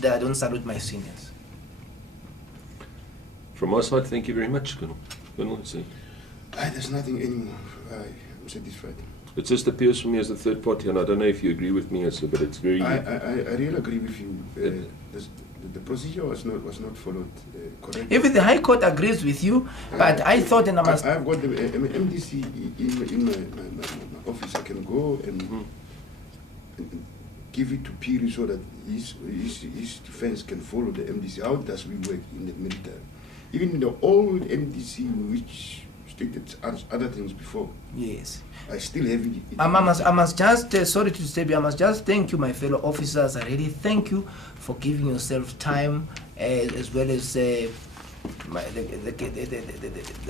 that I don't salute my seniors. From my side, thank you very much, Colonel. Colonel, there's nothing anymore. I'm satisfied. it just appears for me as a third party, and I don't know if you agree with me, but it's very... I really agree with you. The procedure was not followed correctly. Even the High Court agrees with you, but I thought, and I must... I've got the MDC in my office. I can go and give it to Phiri so that his defense can follow the MDC. How does we work in the military? Even in the old MDC, which stated other things before. Yes. I still have it. I must just, sorry to say, I must just thank you, my fellow officers. I really thank you for giving yourself time, as well as the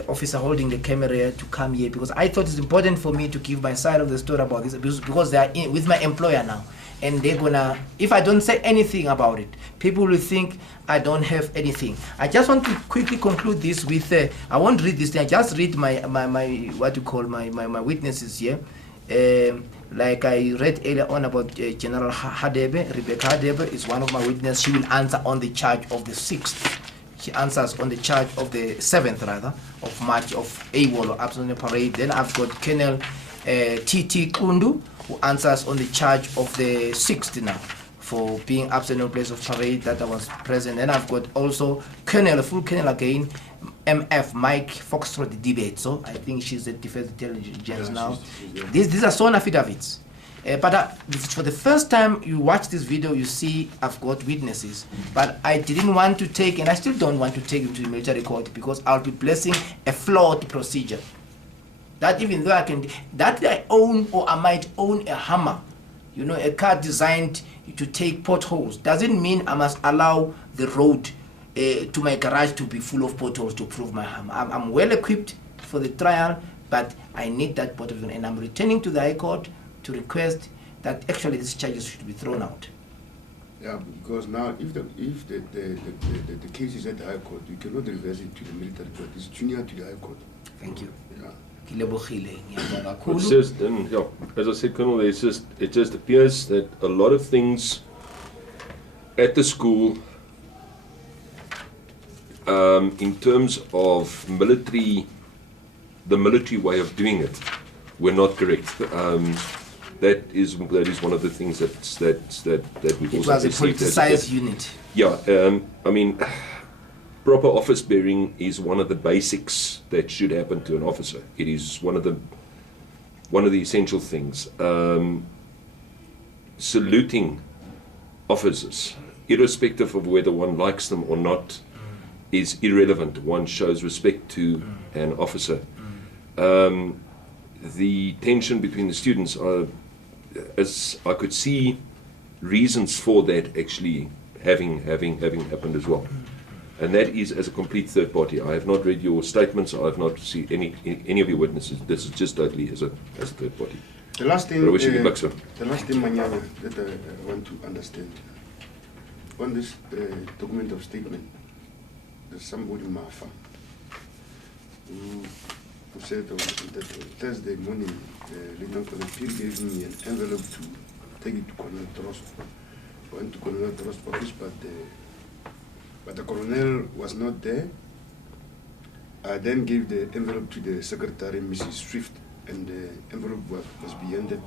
officer holding the camera to come here, because I thought it's important for me to give my side of the story about this, because they are with my employer now. And they're gonna, if I don't say anything about it, people will think I don't have anything. I just want to quickly conclude this with, I won't read this thing, I just read my what you call my witnesses here. Like I read earlier on about General Hadebe. Rebecca Hadebe is one of my witnesses. She will answer on the charge of the 6th. She answers on the charge of the 7th, rather, of March of AWOL, or Absent on Parade. Then I've got Colonel T.T. Kundu, who answers on the charge of the 6th now, for being absent in place of parade that I was present. And I've got also Colonel, full Colonel again, MF, Mike Foxtrot, the debate. So I think she's the defense intelligence now. These are sworn affidavits. But for the first time you watch this video, you see I've got witnesses. But I didn't want to take, and I still don't want to take them to the military court, because I'll be blessing a flawed procedure. That even though I own, or I might own a hammer, you know, a car designed to take potholes, doesn't mean I must allow the road to my garage to be full of potholes to prove my hammer. I'm well equipped for the trial, but I need that pothole, and I'm returning to the High Court to request that actually these charges should be thrown out. Yeah, because now if the case is at the High Court, you cannot reverse it to the military court. It's junior to the High Court. Thank you. Yeah. It's just, and yeah, as I said, Colonel, it just appears that a lot of things at the school, in terms of the military way of doing it, were not correct. That is one of the things that we've also perceived. It was a politicized unit. Yeah, I mean, proper office bearing is one of the basics that should happen to an officer. It is one of the essential things. Saluting officers, irrespective of whether one likes them or not, is irrelevant. One shows respect to an officer. The tension between the students are, as I could see, reasons for that actually having happened as well. And that is as a complete third party. I have not read your statements. I have not seen any of your witnesses. This is just totally as a third party. The last thing, Manyanya, that I want to understand. On this document of statement, there's somebody, Mafa, who said that Thursday morning, Lieutenant Colonel Phiri gave me an envelope to take it to Colonel Trost. I went to Colonel Trost's office, but the colonel was not there. I then gave the envelope to the secretary, Mrs. Swift, and the envelope must be handed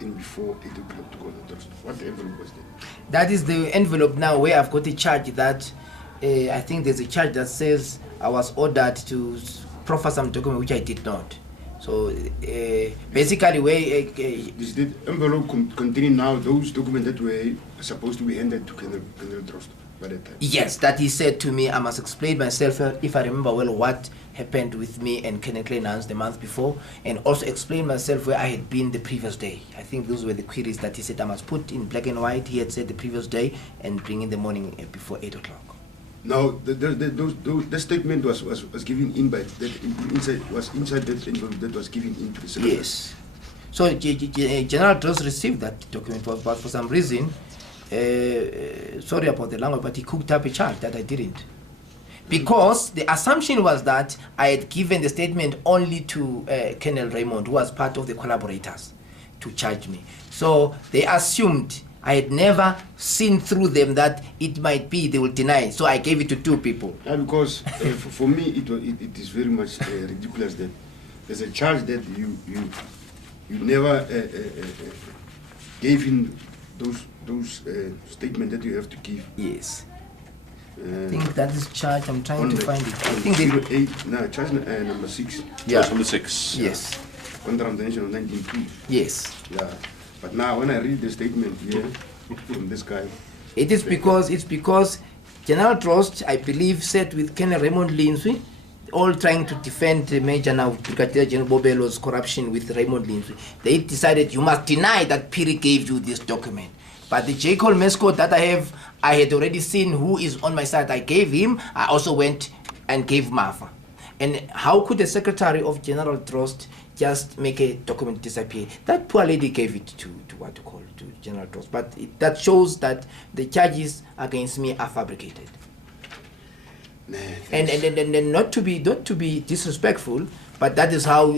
in before 8 o'clock to Colonel Trost. What envelope was that? That is the envelope now where I've got a charge that, I think there's a charge that says I was ordered to proffer some document which I did not. So basically where... Is the envelope containing now those documents that were supposed to be handed to Colonel Trost? Yes, that he said to me, I must explain myself, if I remember well, what happened with me and Kenneth Clenance the month before, and also explain myself where I had been the previous day. I think those were the queries that he said I must put in black and white. He had said the previous day and bring in the morning before 8 o'clock. Now, the statement was given in by inside that envelope that was given into the secretary. Yes. So General Dross received that document, but for some reason, sorry about the language, but he cooked up a charge that I didn't. Because the assumption was that I had given the statement only to Colonel Raymond, who was part of the collaborators, to charge me. So they assumed I had never seen through them that it might be they will deny. So I gave it to 2 people. Because for me, it is very much ridiculous that there's a charge that you never gave in those statements that you have to give. Yes. I think that is charge. I'm trying to find it. I think they... charge number 6. Charge number 6. Yes. Condemnation of 1902. Yes. Yeah. But now when I read the statement here from this guy, it's because General Trost, I believe, sat with Colonel Raymond Lindsay, all trying to defend the Major now Brigadier General Bobelo's corruption with Raymond Lindsay. They decided you must deny that Phiri gave you this document. But the J. Cole Mescot that I had already seen who is on my side. I gave him. I also went and gave Mafa. And how could the Secretary of General Trust just make a document disappear? That poor lady gave it to General Trust. But that shows that the charges against me are fabricated. And not to be disrespectful, but that is how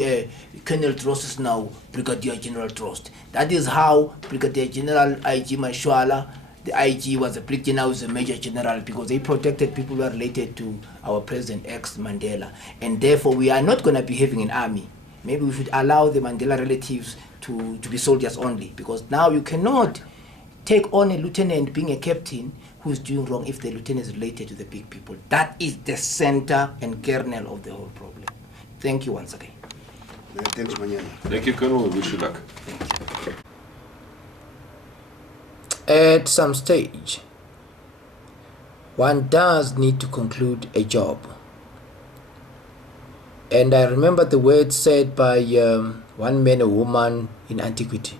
Colonel Trost is now Brigadier General Trost. That is how Brigadier General IG Mashwala, the IG, was a brigadier, now is a Major General, because they protected people who are related to our President ex Mandela. And therefore we are not going to be having an army. Maybe we should allow the Mandela relatives to be soldiers only, because now you cannot take on a lieutenant being a captain who is doing wrong if the lieutenant is related to the big people. That is the center and kernel of the whole problem. Thank you once again. Thanks, Manyanya. Thank you, Colonel. We wish you luck. At some stage, one does need to conclude a job. And I remember the words said by one man or woman in antiquity.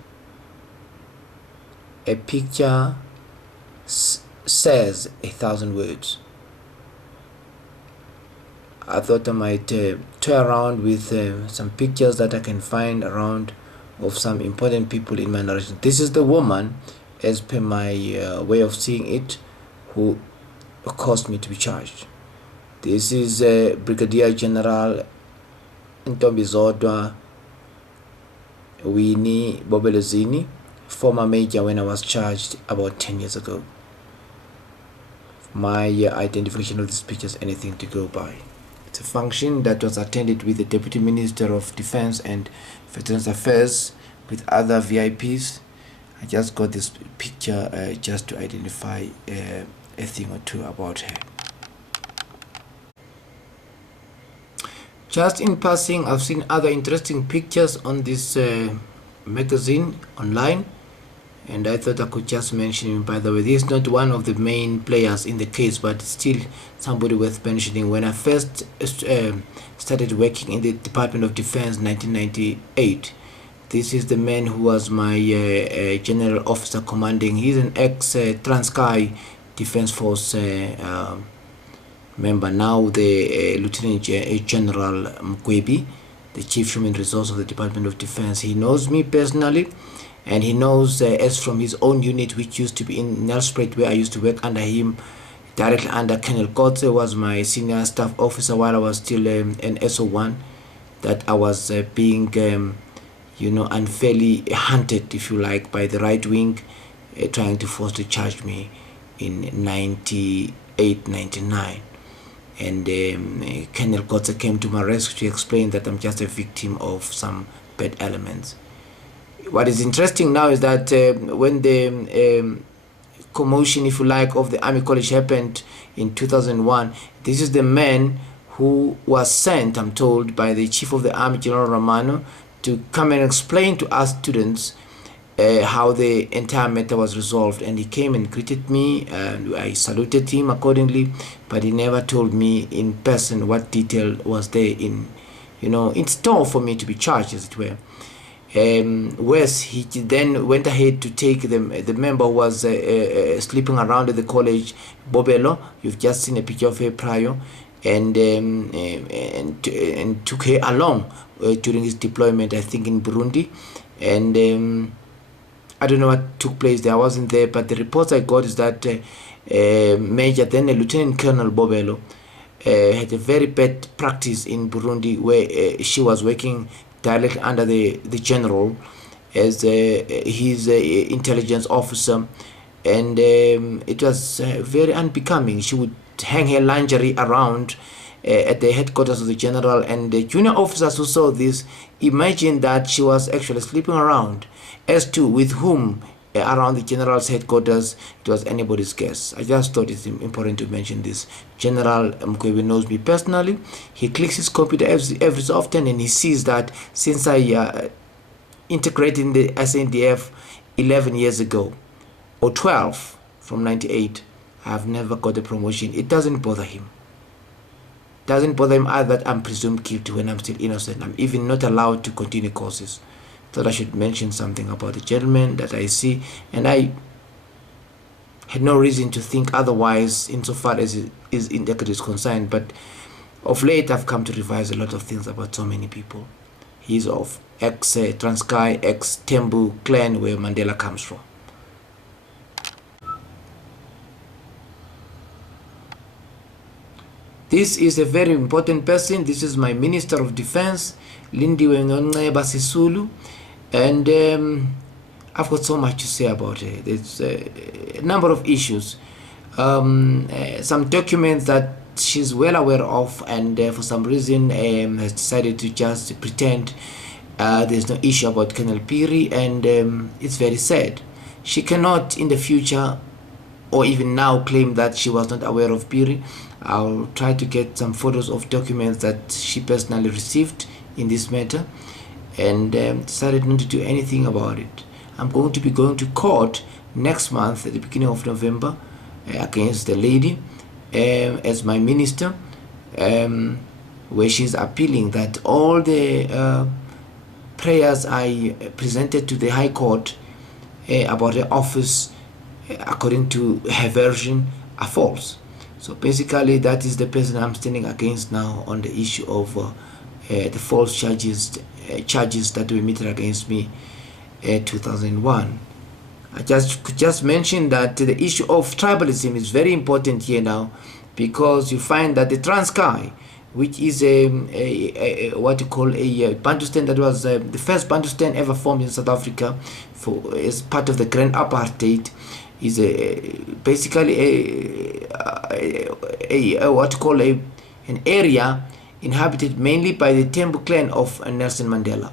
A picture says 1,000 words. I thought I might toy around with some pictures that I can find around of some important people in my narration. This is the woman, as per my way of seeing it, who caused me to be charged. This is Brigadier General Ntombizodwa Winnie Bobelezini, former major when I was charged about 10 years ago. My identification of this picture is anything to go by. It's a function that was attended with the Deputy Minister of Defense and Veterans Affairs with other VIPs. I just got this picture just to identify a thing or two about her. Just in passing, I've seen other interesting pictures on this magazine online, and I thought I could just mention him. By the way, this is not one of the main players in the case, but still somebody worth mentioning. When I first started working in the Department of Defense in 1998, this is the man who was my general officer commanding. He's an ex-Transkei Defense Force member, now the Lieutenant General Mkwebi, the Chief Human Resource of the Department of Defense. He knows me personally, and he knows as from his own unit, which used to be in Nelspruit, where I used to work under him, directly under Colonel Kotze, was my senior staff officer while I was still an SO1, that I was being unfairly hunted, if you like, by the right wing, trying to force to charge me in 98, 99. And Colonel Kotze came to my rescue to explain that I'm just a victim of some bad elements. What is interesting now is that when the commotion, if you like, of the Army College happened in 2001, this is the man who was sent, I'm told, by the Chief of the Army, General Romano, to come and explain to us students how the entire matter was resolved. And he came and greeted me, and I saluted him accordingly, but he never told me in person what detail was there in store for me to be charged, as it were. Wes, he then went ahead to take the member who was sleeping around at the college, Bobelo. You've just seen a picture of her prior, and took her along during his deployment, I think in Burundi. And I don't know what took place there. I wasn't there, but the reports I got is that Major, then Lieutenant Colonel Bobelo, had a very bad practice in Burundi, where she was working directly under the general, as his intelligence officer, and it was very unbecoming. She would hang her lingerie around at the headquarters of the general, and the junior officers who saw this imagined that she was actually sleeping around. As to with whom around the general's headquarters, it was anybody's guess. I just thought it's important to mention this. General Mkwebe knows me personally. He clicks his computer every so often, and he sees that since I integrated in the SANDF 11 years ago, or 12 from 98, I have never got a promotion. It doesn't bother him. Doesn't bother him either that I'm presumed guilty when I'm still innocent. I'm even not allowed to continue courses. Thought I should mention something about the gentleman that I see, and I had no reason to think otherwise insofar as his integrity is concerned, but of late I've come to revise a lot of things about so many people. He's of ex-Transkei, ex-Themba clan where Mandela comes from. This is a very important person. This is my Minister of Defense, Lindiwe Sisulu, and I've got so much to say about her. There's a number of issues, some documents that she's well aware of, and for some reason has decided to just pretend there's no issue about Colonel Phiri, and it's very sad. She cannot in the future or even now claim that she was not aware of Phiri. I'll try to get some photos of documents that she personally received in this matter, and decided not to do anything about it. I'm going to be going to court next month at the beginning of November against the lady as my minister, where she's appealing that all the prayers I presented to the High Court about her office, according to her version, are false. So basically that is the person I'm standing against now on the issue of the false charges that were meted against me in 2001. I could just mention that the issue of tribalism is very important here now, because you find that the Transkei, which is what you call a Bantustan that was the first Bantustan ever formed in South Africa as part of the Grand Apartheid, is basically what you call an area inhabited mainly by the Themba clan of Nelson Mandela,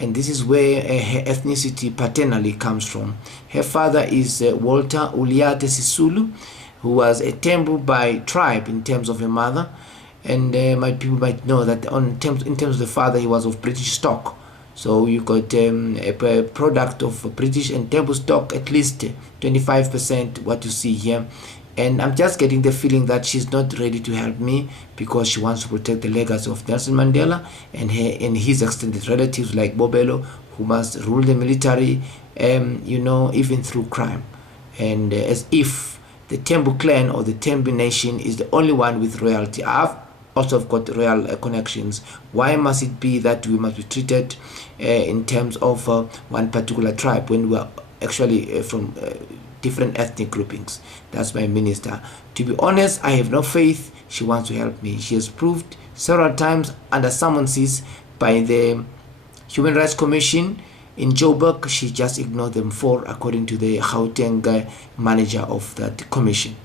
and this is where her ethnicity paternally comes from. Her father is Walter Uliate Sisulu, who was a Themba by tribe in terms of her mother, and people might know that in terms of the father, he was of British stock. So you got a product of British and Themba stock, at least 25%, what you see here. And I'm just getting the feeling that she's not ready to help me because she wants to protect the legacy of Nelson Mandela and his extended relatives like Bobelo, who must rule the military, even through crime. And as if the Themba clan or the Themba nation is the only one with royalty. I've also got royal connections. Why must it be that we must be treated in terms of one particular tribe when we are actually from different ethnic groupings? That's my minister. To be honest, I have no faith she wants to help me. She has proved several times under summonses by the Human Rights Commission in Joburg. She just ignored them according to the Gauteng manager of that commission.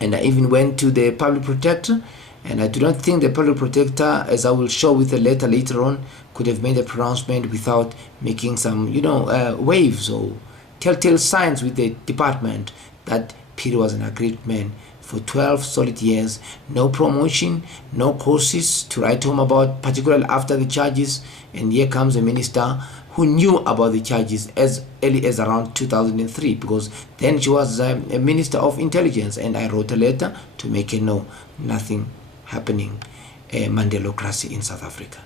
And I even went to the public protector, and I do not think the public protector, as I will show with a letter later on, could have made a pronouncement without making some, waves or telltale signs with the department that Phiri was an agreed man for 12 solid years. No promotion, no courses to write home about, particularly after the charges. And here comes a minister who knew about the charges as early as around 2003, because then she was a minister of intelligence, and I wrote a letter to make her know nothing happening, Mandelocracy in South Africa.